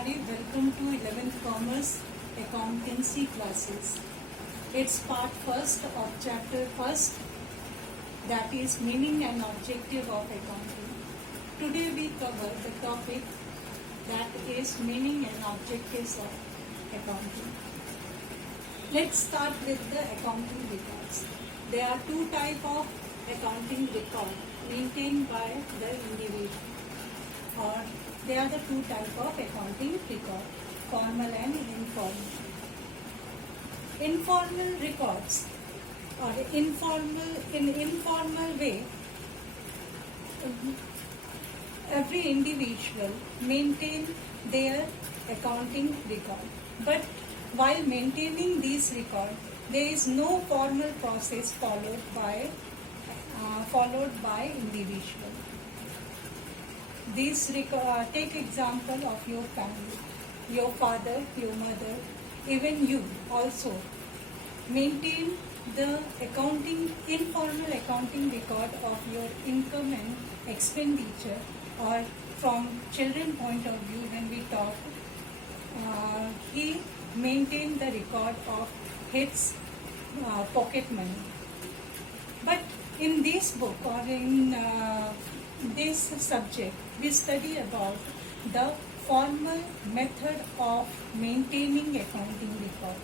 everybody, welcome to 11th Commerce Accountancy classes. It's part first of chapter first, that is meaning and objective of accounting. Today we cover the topic that is meaning and objectives of accounting. Let's start with the accounting records. There are two types of accounting record maintained by the individual, or there are the two types of accounting record, formal and informal. Informal records, or in informal way, every individual maintain their accounting record. But while maintaining these records, there is no formal process followed by individual. Take example of your family, your father, your mother, even you also maintain the informal accounting record of your income and expenditure, or from children point of view when we talk, he maintain the record of his pocket money. But in this book, or in this subject, we study about the formal method of maintaining accounting record.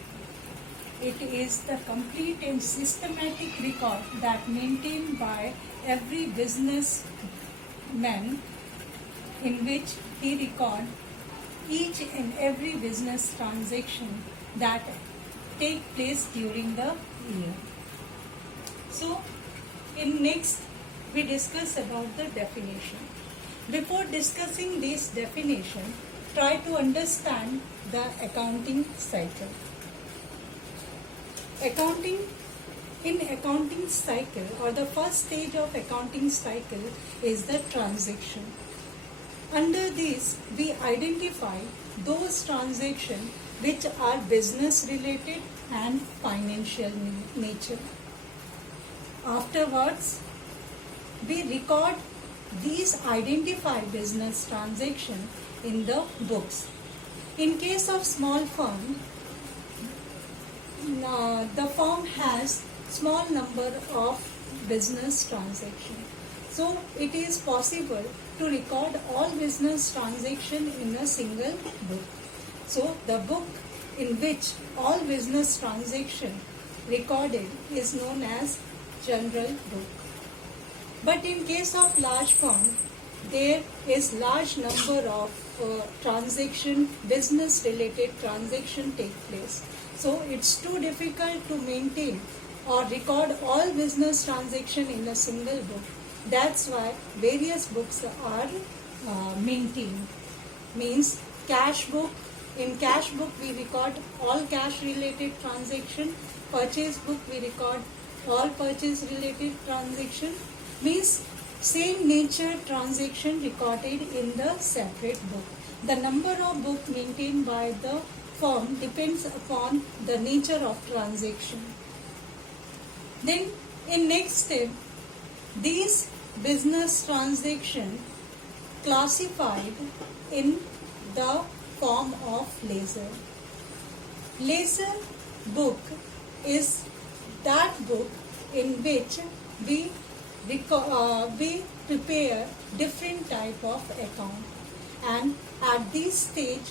It is the complete and systematic record that maintained by every businessman, in which he record each and every business transaction that take place during the year. So, in next we discuss about the definition. Before discussing this definition, try to understand the accounting cycle. In accounting cycle, or the first stage of accounting cycle, is the transaction. Under this, we identify those transactions which are business related and financial nature. Afterwards, we record these identified business transactions in the books. In case of small firm, the firm has small number of business transactions. So it is possible to record all business transactions in a single book. So the book in which all business transactions recorded is known as general book. But in case of large firm, there is large number of business related transaction take place. So it's too difficult to maintain or record all business transaction in a single book. That's why various books are maintained. Means cash book. In cash book we record all cash related transaction. Purchase book we record all purchase related transaction. Means same nature transaction recorded in the separate book. The number of book maintained by the firm depends upon the nature of transaction. Then in next step, these business transaction classified in the form of ledger. Ledger book is that book in which we prepare different type of account, and at this stage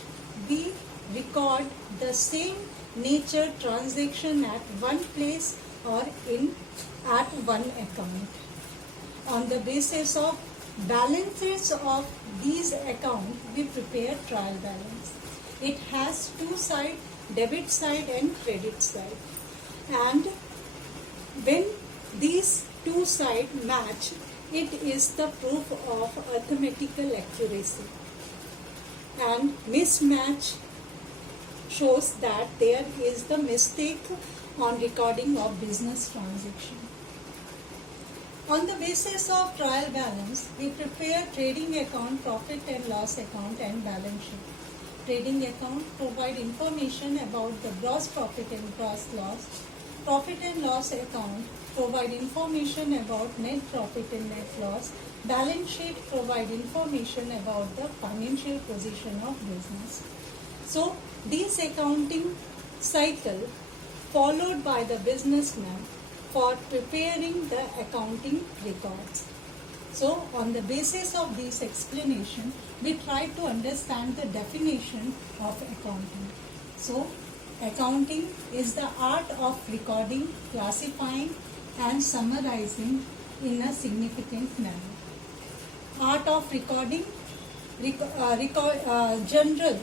we record the same nature transaction at one place or at one account. On the basis of balances of these accounts, we prepare trial balance. It has two sides, debit side and credit side. And when these two sides match, it is the proof of arithmetical accuracy. And mismatch shows that there is the mistake on recording of business transaction. On the basis of trial balance, we prepare trading account, profit and loss account and balance sheet. Trading account provide information about the gross profit and gross loss. Profit and loss account provide information about net profit and net loss. Balance sheet provide information about the financial position of business. So this accounting cycle followed by the businessman for preparing the accounting records. So on the basis of this explanation, we try to understand the definition of accounting. So accounting is the art of recording, classifying and summarizing in a significant manner. Art of recording, general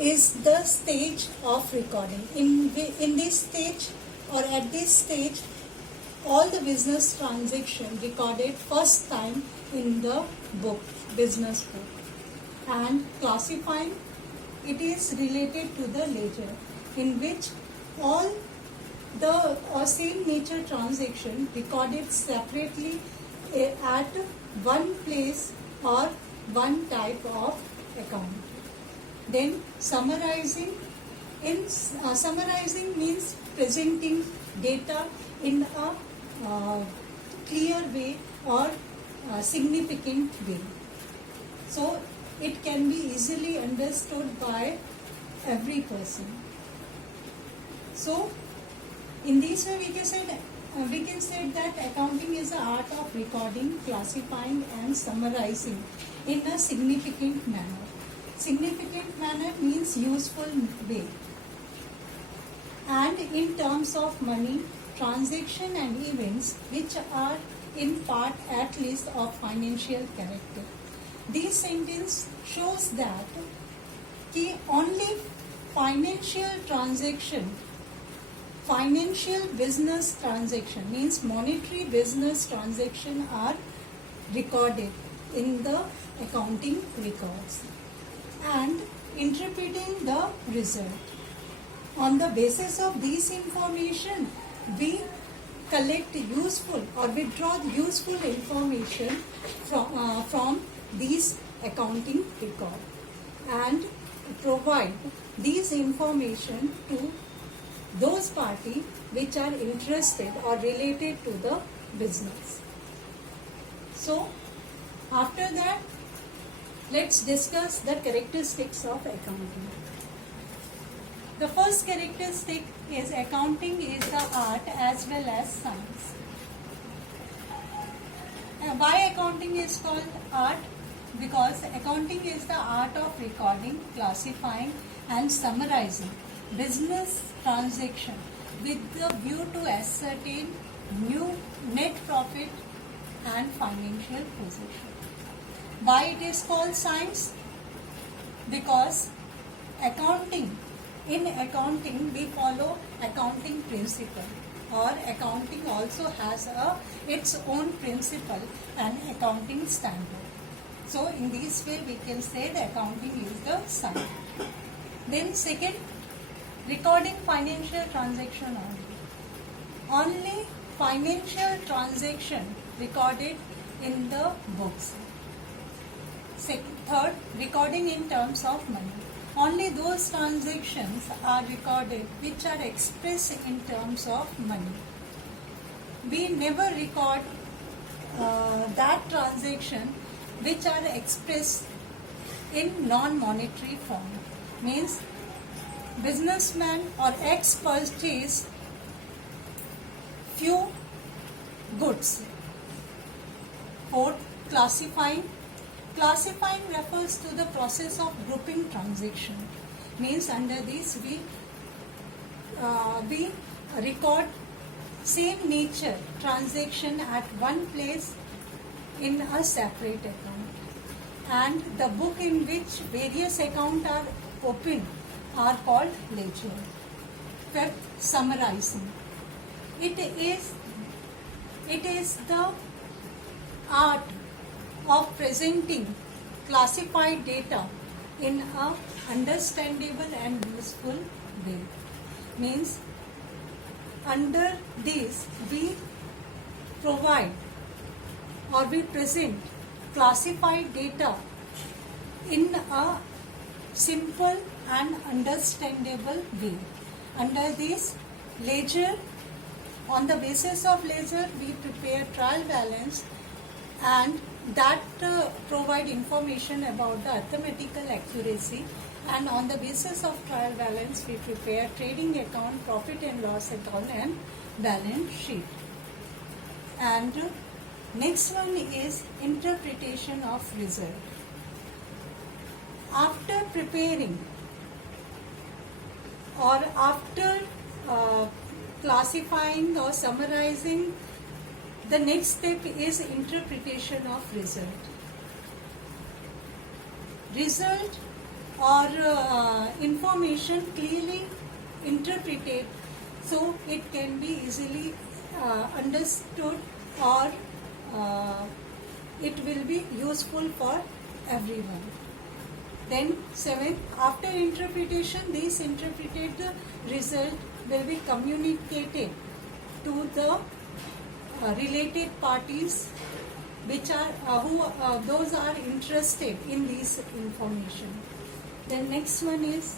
is the stage of recording. In this stage or at this stage, all the business transaction recorded first time in the book, business book. And classifying, it is related to the ledger, in which all the same nature transaction recorded separately at one place or one type of account. Then summarizing. Summarizing means presenting data in a clear way or significant way. So it can be easily understood by every person. So in this way we can say that accounting is the art of recording, classifying and summarizing in a significant manner. Significant manner means useful way. And in terms of money, transaction and events which are in part at least of financial character. This sentence shows that only financial transaction, financial business transaction means monetary business transaction are recorded in the accounting records and interpreting the result. On the basis of this information, we collect useful or withdraw useful information from these accounting record and provide these information to those parties which are interested or related to the business. So after that, let's discuss the characteristics of accounting. The first characteristic is accounting is the art as well as science. Why accounting is called art? Because accounting is the art of recording, classifying and summarizing business transaction with the view to ascertain new net profit and financial position. Why it is called science? Because in accounting we follow accounting principle, or accounting also has its own principle and accounting standard. So in this way we can say the accounting is the science. Then second, recording financial transaction only. Only financial transaction recorded in the books. Third, recording in terms of money. Only those transactions are recorded which are expressed in terms of money. We never record that transaction which are expressed in non-monetary form. Means businessman or X purchase few goods. Fourth, classifying. Classifying refers to the process of grouping transaction. Means under this we record same nature transaction at one place in a separate account, and the book in which various accounts are open are called ledger. Fifth, summarizing. It is the art of presenting classified data in a understandable and useful way. Means under this we provide or we present classified data in a simple and understandable way. Under this ledger, on the basis of ledger we prepare trial balance and that provide information about the arithmetical accuracy, and on the basis of trial balance we prepare trading account, profit and loss account and balance sheet. And next one is interpretation of result. After preparing or after classifying or summarizing, the next step is interpretation of result. Result or information clearly interpreted so it can be easily understood, or it will be useful for everyone. Then 7, after interpretation, this interpreted result will be communicated to the related parties which are those are interested in this information. Then next one is